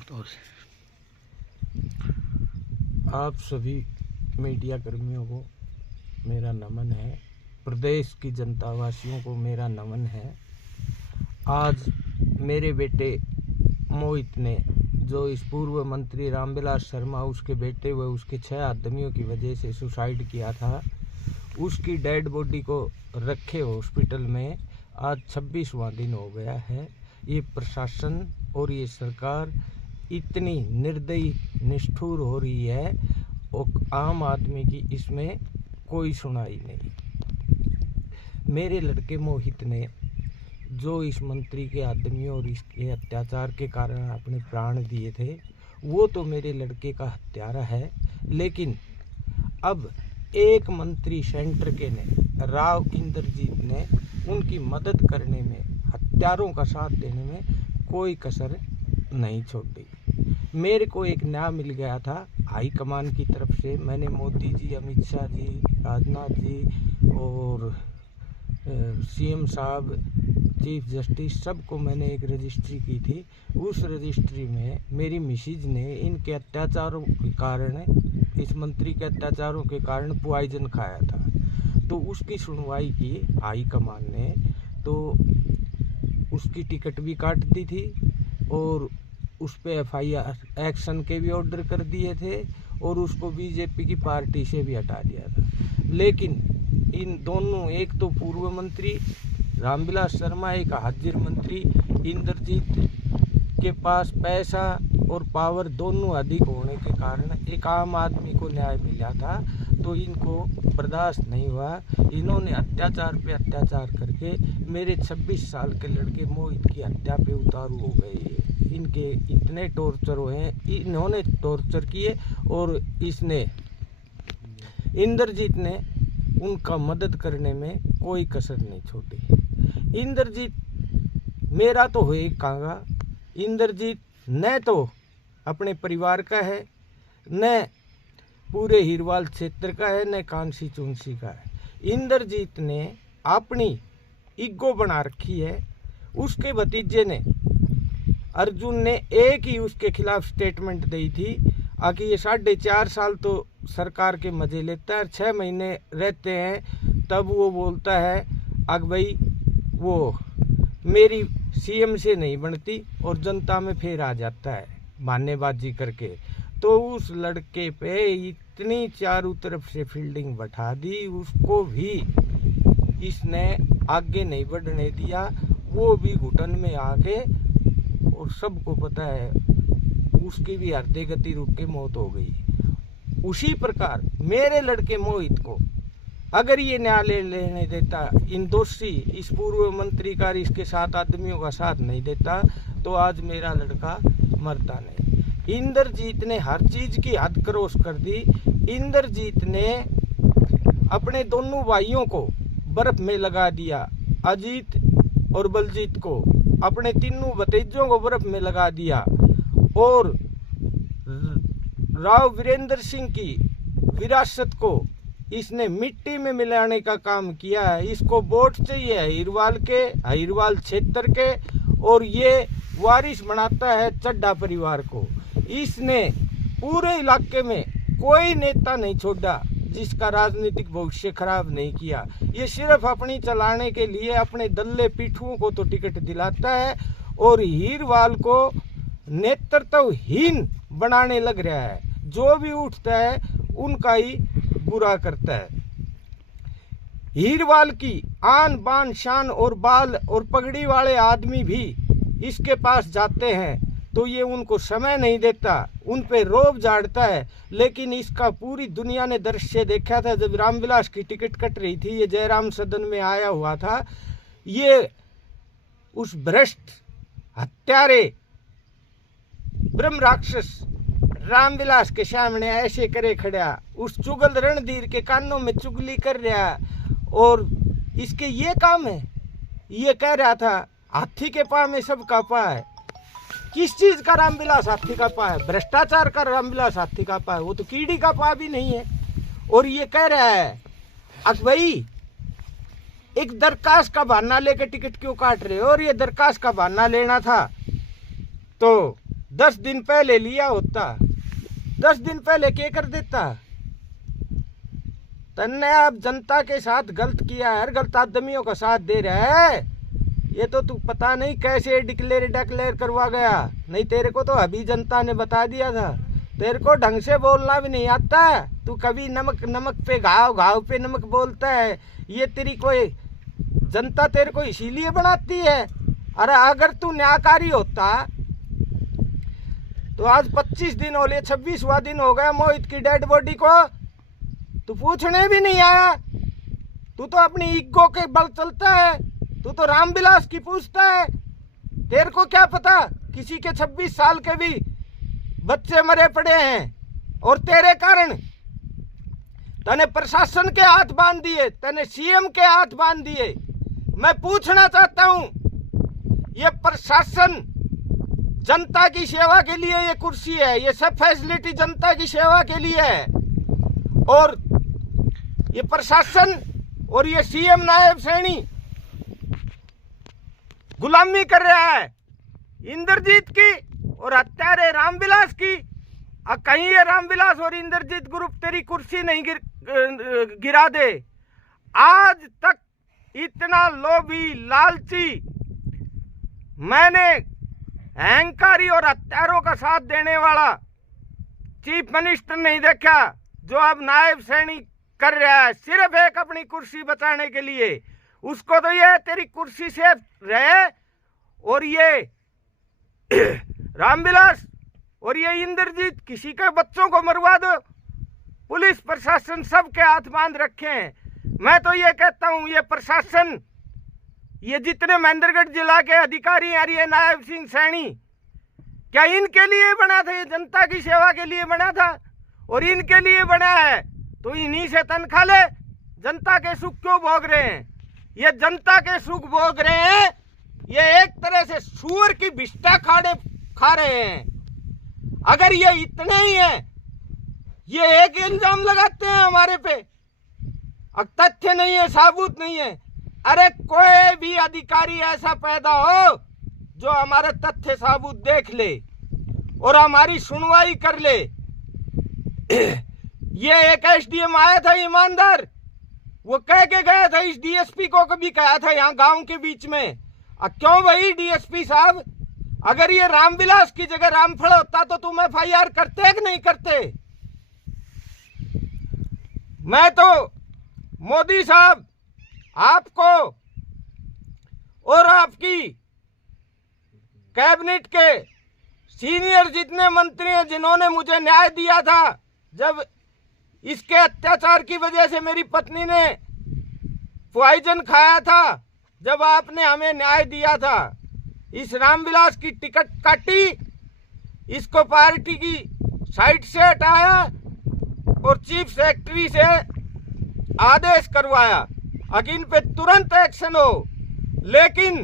तौर से आप सभी मीडिया कर्मियों को मेरा नमन है, प्रदेश की जनता वासियों को मेरा नमन है। आज मेरे बेटे मोहित ने, जो इस पूर्व मंत्री रामविलास शर्मा उसके बेटे व उसके 6 आदमियों की वजह से सुसाइड किया था, उसकी डेड बॉडी को रखे हॉस्पिटल में आज 26वां दिन हो गया है। ये प्रशासन और ये सरकार इतनी निर्दयी निष्ठुर हो रही है और आम आदमी की इसमें कोई सुनाई नहीं। मेरे लड़के मोहित ने, जो इस मंत्री के आदमियों और इसके अत्याचार के कारण अपने प्राण दिए थे, वो तो मेरे लड़के का हत्यारा है, लेकिन अब एक मंत्री सेंटर के ने, राव इंद्रजीत ने, उनकी मदद करने में, हत्यारों का साथ देने में कोई कसर नहीं छोड़ी। मेरे को एक न्याय मिल गया था हाईकमान की तरफ से। मैंने मोदी जी, अमित शाह जी, राजनाथ जी और सीएम साहब, चीफ जस्टिस, सबको मैंने एक रजिस्ट्री की थी। उस रजिस्ट्री में मेरी मिसिज ने इनके अत्याचारों के कारण, इस मंत्री के अत्याचारों के कारण पॉइजन खाया था, तो उसकी सुनवाई की हाईकमान ने, तो उसकी टिकट भी काट दी थी और उस पे एफआईआर एक्शन के भी ऑर्डर कर दिए थे और उसको बीजेपी की पार्टी से भी हटा दिया था। लेकिन इन दोनों, एक तो पूर्व मंत्री रामविलास शर्मा, एक हाजिर मंत्री इंद्रजीत के पास पैसा और पावर दोनों अधिक होने के कारण एक आम आदमी को न्याय मिला था, तो इनको बर्दाश्त नहीं हुआ। इन्होंने अत्याचार पे अत्याचार करके मेरे 26 साल के लड़के मोहित की हत्या पे उतारू हो गए। इनके इतने टॉर्चर हुए, इन्होंने टॉर्चर किए और इसने, इंद्रजीत ने, उनका मदद करने में कोई कसर नहीं छोड़ी। इंद्रजीत मेरा तो हो एक कांगा, इंद्रजीत न तो अपने परिवार का है, न पूरे हीरवाल क्षेत्र का है, न कांसी चुनसी का है। इंद्रजीत ने अपनी ईगो बना रखी है। उसके भतीजे ने, अर्जुन ने, एक ही उसके खिलाफ स्टेटमेंट दी थी कि ये 4.5 साल तो सरकार के मजे लेता है, 6 महीने रहते हैं तब वो बोलता है अग भाई वो मेरी सीएम से नहीं बनती और जनता में फिर आ जाता है बहानेबाजी करके। तो उस लड़के पे इतनी चारों तरफ से फील्डिंग बैठा दी, उसको भी इसने आगे नहीं बढ़ने दिया। वो भी घुटन में आके, और सबको पता है उसकी भी हृदय गति रुक के मौत हो गई। उसी प्रकार मेरे लड़के मोहित को अगर ये न्यायालय लेने देता, इन दोषी, इस पूर्व मंत्री का, इसके 7 आदमियों का साथ नहीं देता, तो आज मेरा लड़का मरता नहीं। इंद्रजीत ने हर चीज की हद क्रॉस कर दी। इंद्रजीत ने अपने दोनों भाइयों को बर्फ में लगा दिया, अजीत और बलजीत को, अपने तीनों भतीजों को बर्फ में लगा दिया और राव वीरेंद्र सिंह की विरासत को इसने मिट्टी में मिलाने का काम किया है। इसको वोट चाहिए हीरवाल क्षेत्र के, और ये वारिस बनाता है चड्ढा परिवार को। इसने पूरे इलाके में कोई नेता नहीं छोड़ा जिसका राजनीतिक भविष्य खराब नहीं किया। ये सिर्फ अपनी चलाने के लिए अपने दल्ले पीठुओं को तो टिकट दिलाता है और हीरवाल को नेतृत्वहीन बनाने लग रहा है। जो भी उठता है उनका ही बुरा करता है। हीरवाल की आन बान शान और बाल और पगड़ी वाले आदमी भी इसके पास जाते हैं तो ये उनको समय नहीं देता, उन पे रोब झाड़ता है। लेकिन इसका पूरी दुनिया ने दृश्य देखा था जब रामविलास की टिकट कट रही थी, ये जयराम सदन में आया हुआ था। ये उस भ्रष्ट हत्यारे ब्रह्म राक्षस रामविलास के सामने ऐसे करे खड़ा, उस चुगल रणधीर के कानों में चुगली कर रहा, और इसके ये काम है। ये कह रहा था हाथी के पाँव में सबका पा है। किस चीज का रामविलास हाथी का पा है? भ्रष्टाचार का रामविलास हाथी का पा है, वो तो कीड़ी का पा भी नहीं है। और ये कह रहा है अब भाई एक दरखास्त का बहाना लेकर टिकट क्यों काट रहे हो? और ये दरखास्त का बहाना लेना था तो 10 दिन पहले लिया होता, 10 दिन पहले क्या कर देता। तन्ने अब जनता के साथ गलत किया है, गलत आदमियों का साथ दे रहा है। ये तो तू पता नहीं कैसे डिक्लेयर करवा गया, नहीं तेरे को तो अभी जनता ने बता दिया था। तेरे को ढंग से बोलना भी नहीं आता, तू कभी नमक पे घाव पे नमक बोलता है। ये तेरी कोई जनता तेरे को इसीलिए बनाती है। अरे अगर तू न्यायकारी होता तो आज 25 दिन हो लिए, 26वां दिन हो गया मोहित की डेड बॉडी को, तू पूछने भी नहीं आया। तू तो अपनी ईगो के बल चलता है, तू तो रामविलास की पूछता है। तेरे को क्या पता किसी के 26 साल के भी बच्चे मरे पड़े हैं और तेरे कारण तने प्रशासन के हाथ बांध दिए, तने सीएम के हाथ बांध दिए। मैं पूछना चाहता हूं, ये प्रशासन जनता की सेवा के लिए ये कुर्सी है, ये सब फैसिलिटी जनता की सेवा के लिए है, और ये प्रशासन और ये सीएम नायब सैनी गुलामी कर रहा है इंद्रजीत की और हत्यारे रामविलास की। कहीं ये रामविलास और इंद्रजीत ग्रुप तेरी कुर्सी नहीं गिरा दे। आज तक इतना लोभी लालची मैंने अहंकारी और हत्यारों का साथ देने वाला चीफ मिनिस्टर नहीं देखा, जो अब नायब सैनी कर रहा है सिर्फ एक अपनी कुर्सी बचाने के लिए। उसको तो ये तेरी कुर्सी से रहे, और ये रामविलास और ये इंद्रजीत किसी के बच्चों को मरवा दो। पुलिस प्रशासन सबके हाथ बांध रखे हैं। मैं तो ये कहता हूं, ये प्रशासन, ये जितने महेंद्रगढ़ जिला के अधिकारी हैं, ये नायब सिंह सैनी, क्या इनके लिए बना था? ये जनता की सेवा के लिए बना था और इनके लिए बना है तो इन्हीं से तनख्वाह ले। जनता के सुख क्यों भोग रहे हैं? ये जनता के सुख भोग रहे हैं, ये एक तरह से सूअर की बिष्टा खा रहे हैं। अगर ये इतने ही हैं, ये एक इल्जाम लगाते हैं हमारे पे, अब तथ्य नहीं है, साबूत नहीं है। अरे कोई भी अधिकारी ऐसा पैदा हो जो हमारे तथ्य साबूत देख ले और हमारी सुनवाई कर ले। ये एक एसडीएम आया था ईमानदार, वो कह के गया था, इस डीएसपी को कभी कहा था यहाँ गांव के बीच में। क्यों भाई डीएसपी साहब, अगर ये रामविलास की जगह रामफल होता तो तुम एफआईआर करते कि नहीं करते? मैं तो मोदी साहब आपको और आपकी कैबिनेट के सीनियर जितने मंत्री हैं जिन्होंने मुझे न्याय दिया था, जब इसके अत्याचार की वजह से मेरी पत्नी ने पॉइजन खाया था, जब आपने हमें न्याय दिया था, इस रामविलास की टिकट काटी, इसको पार्टी की साइट से हटाया और चीफ सेक्रेटरी से आदेश करवाया कि इन पे तुरंत एक्शन हो। लेकिन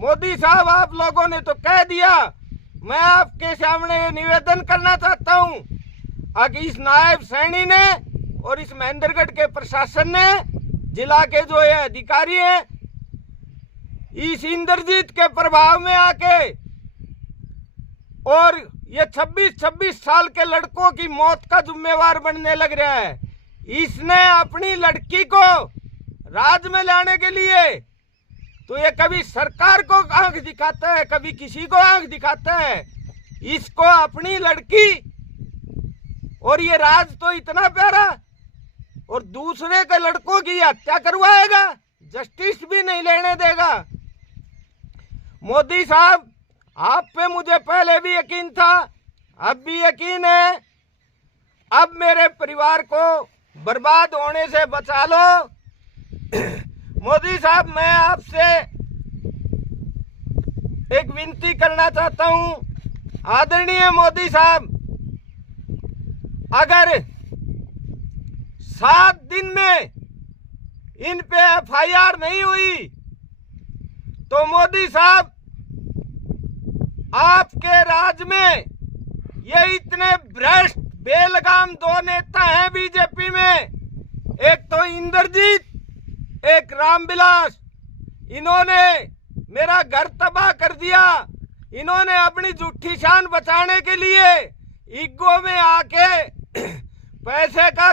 मोदी साहब आप लोगों ने तो कह दिया। मैं आपके सामने ये निवेदन करना चाहता हूं कि इस नायब सैनी ने और इस महेंद्रगढ़ के प्रशासन ने, जिला के जो ये अधिकारी हैं, इस इंद्रजीत के प्रभाव में आके और ये 26 साल के लड़कों की मौत का जिम्मेवार बनने लग रहा है। इसने अपनी लड़की को राज में लाने के लिए तो ये कभी सरकार को आंख दिखाता है, कभी किसी को आंख दिखाता है। इसको अपनी लड़की और ये राज तो इतना प्यारा, और दूसरे के लड़कों की हत्या करवाएगा, जस्टिस भी नहीं लेने देगा। मोदी साहब आप पे मुझे पहले भी यकीन था, अब भी यकीन है। अब मेरे परिवार को बर्बाद होने से बचा लो। मोदी साहब मैं आपसे एक विनती करना चाहता हूं। आदरणीय मोदी साहब, अगर 7 दिन में इन पे एफआईआर नहीं हुई तो मोदी साहब आपके राज में ये इतने भ्रष्ट बेलगाम 2 नेता हैं बीजेपी में, एक तो इंद्रजीत, एक रामविलास। इन्होंने मेरा घर तबाह कर दिया, इन्होंने अपनी झूठी शान बचाने के लिए ईगो में आके पैसे का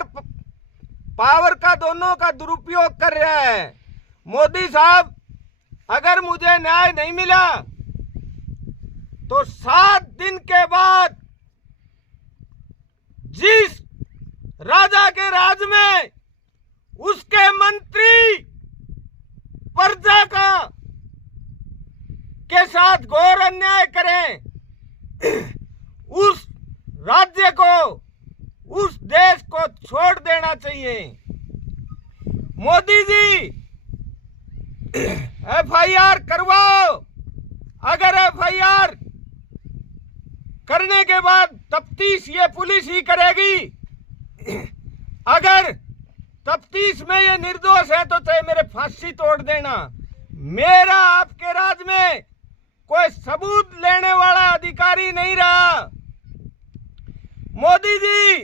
पावर का दोनों का दुरुपयोग कर रहा है। मोदी साहब, अगर मुझे न्याय नहीं मिला तो 7 दिन के बाद जिस राजा के राज में उसके मंत्री प्रजा का के साथ घोर अन्याय करें, उस राज्य को, उस देश को छोड़ देना चाहिए। मोदी जी, एफआईआर करवाओ। अगर एफआईआर करने के बाद तफ्तीश ये पुलिस ही करेगी, अगर तफ्तीश में ये निर्दोष है तो चाहे मेरे फांसी तोड़ देना। मेरा आपके राज में कोई सबूत लेने वाला अधिकारी नहीं रहा। मोदी जी,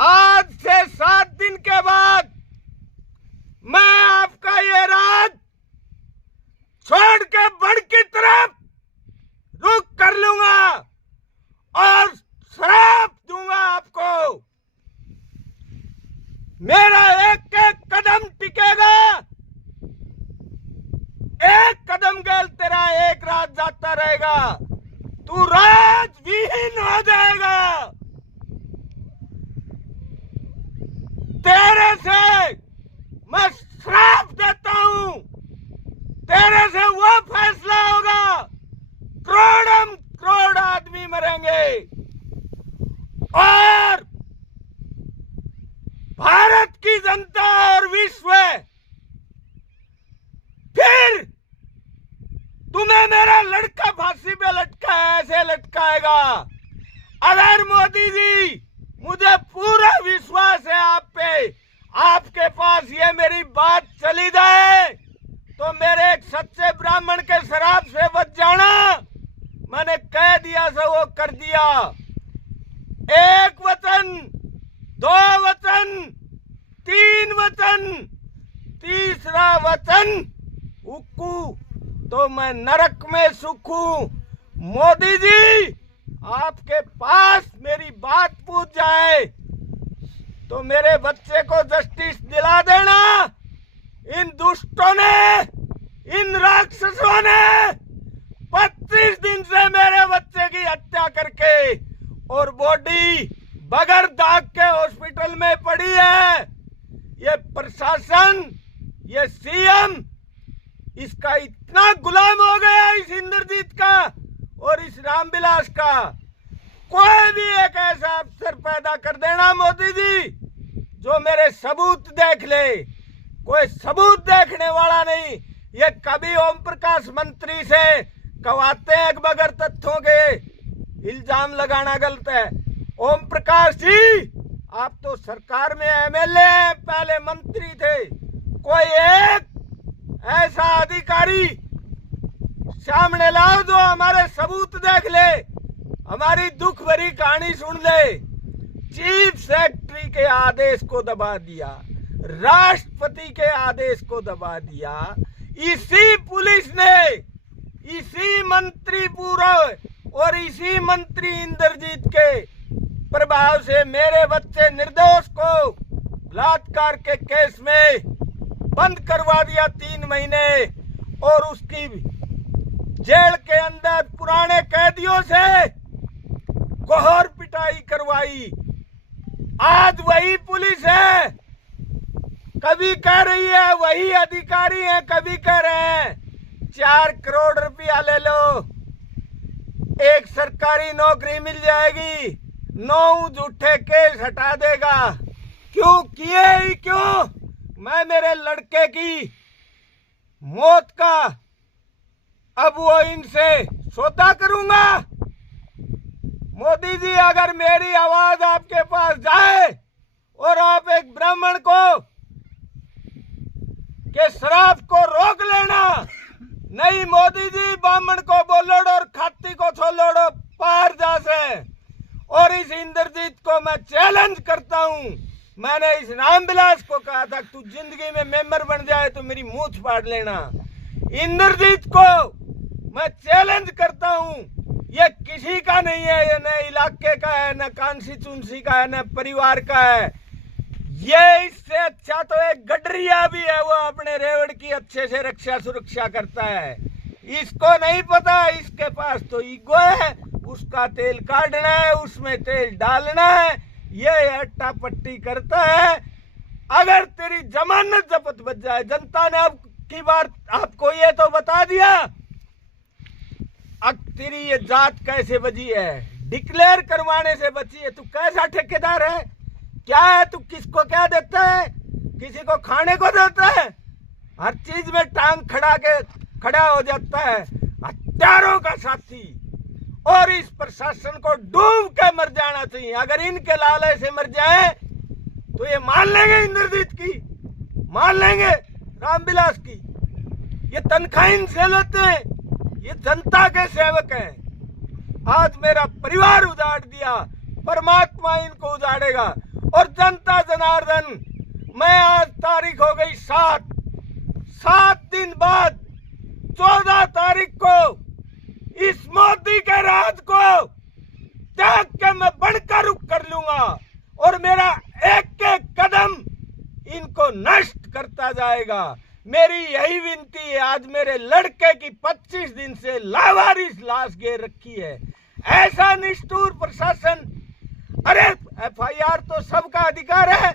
आज से 7 दिन के बाद मैं आपका ये राज छोड़ के बढ़ की तरफ रुख कर लूंगा और श्राप दूंगा आपको। मेरा एक एक कदम टिकेगा, एक कदम गैल तेरा एक राज जाता रहेगा, तू राज विहीन हो जाएगा। तेरे से मैं श्राप देता हूं, तेरे से वो फैसला होगा, करोड़ आदमी मरेंगे और भारत की जनता और विश्व फिर तुम्हें मेरा लड़का फांसी पे लटका ऐसे लटकाएगा। अगर मोदी जी, मुझे पूरा विश्वास है आप पे, आपके पास ये मेरी बात चली जाए तो मेरे एक सच्चे ब्राह्मण के शराब से बच जाना। मैंने कह दिया सो वो कर दिया। एक वचन, 2 वचन, 3 वचन, तीसरा वचन उक्कू तो मैं नरक में सुखूं। मोदी जी, आपके पास मेरी बात पूछ जाए तो मेरे बच्चे को जस्टिस दिला देना। इन दुष्टों ने, इन राक्षसों ने 25 दिन से मेरे बच्चे की हत्या करके और बॉडी बगैर दाग के हॉस्पिटल में पड़ी है। ये प्रशासन, ये सीएम, इसका इतना गुलाम हो गया इस इंद्रजीत का और इस रामविलास का। कोई भी एक ऐसा अफसर पैदा कर देना मोदी जी जो मेरे सबूत देख ले। कोई सबूत देखने वाला नहीं। ये कभी ओम प्रकाश मंत्री से कवाते हैं बगैर तथ्यों के, इल्जाम लगाना गलत है। ओम प्रकाश जी, आप तो सरकार में एमएलए हैं, पहले मंत्री थे। कोई एक ऐसा अधिकारी सामने लाओ जो हमारे सबूत देख ले, हमारी दुख भरी कहानी सुन ले। चीफ सेक्रेटरी के आदेश को दबा दिया, राष्ट्रपति के आदेश को दबा दिया। इसी पुलिस ने, इसी मंत्री पूरा और इसी मंत्री इंद्रजीत के प्रभाव से मेरे बच्चे निर्दोष को बलात्कार के केस में बंद करवा दिया 3 महीने और उसकी जेल के अंदर पुराने कैदियों से घोर पिटाई करवाई। आज वही पुलिस है, कभी कह रही है वही अधिकारी है, कभी कह रहे हैं 4 करोड़ रुपया ले लो, एक सरकारी नौकरी मिल जाएगी, 9 झूठे केस हटा देगा। क्यों किए ही क्यों? मैं मेरे लड़के की मौत का अब वो इनसे सौदा करूंगा। मोदी जी, अगर मेरी आवाज आपके पास जाए और आप एक ब्राह्मण को के श्राप को रोक लेना। नहीं मोदी जी, ब्राह्मण को बोलोड़ो और खाती को छोलोड़ो पार जा से। और इस इंद्रजीत को मैं चैलेंज करता हूं। मैंने इस रामविलास को कहा था तू जिंदगी में मेंबर बन जाए तो मेरी मूंछ फाड़ लेना। इंद्रजीत को मैं चैलेंज करता हूं, ये किसी का नहीं है, ये न इलाके का है, न कॉन्स्टिट्यूंसी का है, न परिवार का है। ये इससे अच्छा तो एक गडरिया भी है, वो अपने रेवड़ की अच्छे से रक्षा सुरक्षा करता है। इसको नहीं पता, इसके पास तो ईगो है, उसका तेल काटना है, उसमें तेल डालना है, ये अट्टा पट्टी करता है। अगर तेरी जमानत जब्त बच जाए, जनता ने अब की बार आपको ये तो बता दिया, अब तेरी ये जात कैसे बची है, डिक्लेयर करवाने से बची है। तू कैसा ठेकेदार है, क्या है तू, किसको क्या देता है, किसी को खाने को देता है, हर चीज में टांग खड़ा हो जाता है, हत्यारों का साथी। और इस प्रशासन को डूब के मर जाना चाहिए। अगर इनके लाले से मर जाए तो ये मान लेंगे इंद्रजीत की, मान लेंगे रामविलास की। ये तनख्वाह इनसे लेते हैं, ये जनता के सेवक हैं। आज मेरा परिवार उजाड़ दिया, परमात्मा इनको उजाड़ेगा। और जनता जनार्दन, मैं आज तारीख हो गई 7 दिन बाद 14 तारीख को इस मोदी के राज को त्याग के मैं बढ़कर रुख कर लूंगा और मेरा एक एक कदम इनको नष्ट करता जाएगा। मेरी यही विनती है। आज मेरे लड़के की 25 दिन से लावारिस लाश घेर रखी है। ऐसा निष्ठुर प्रशासन, अरे FIR तो सबका अधिकार है,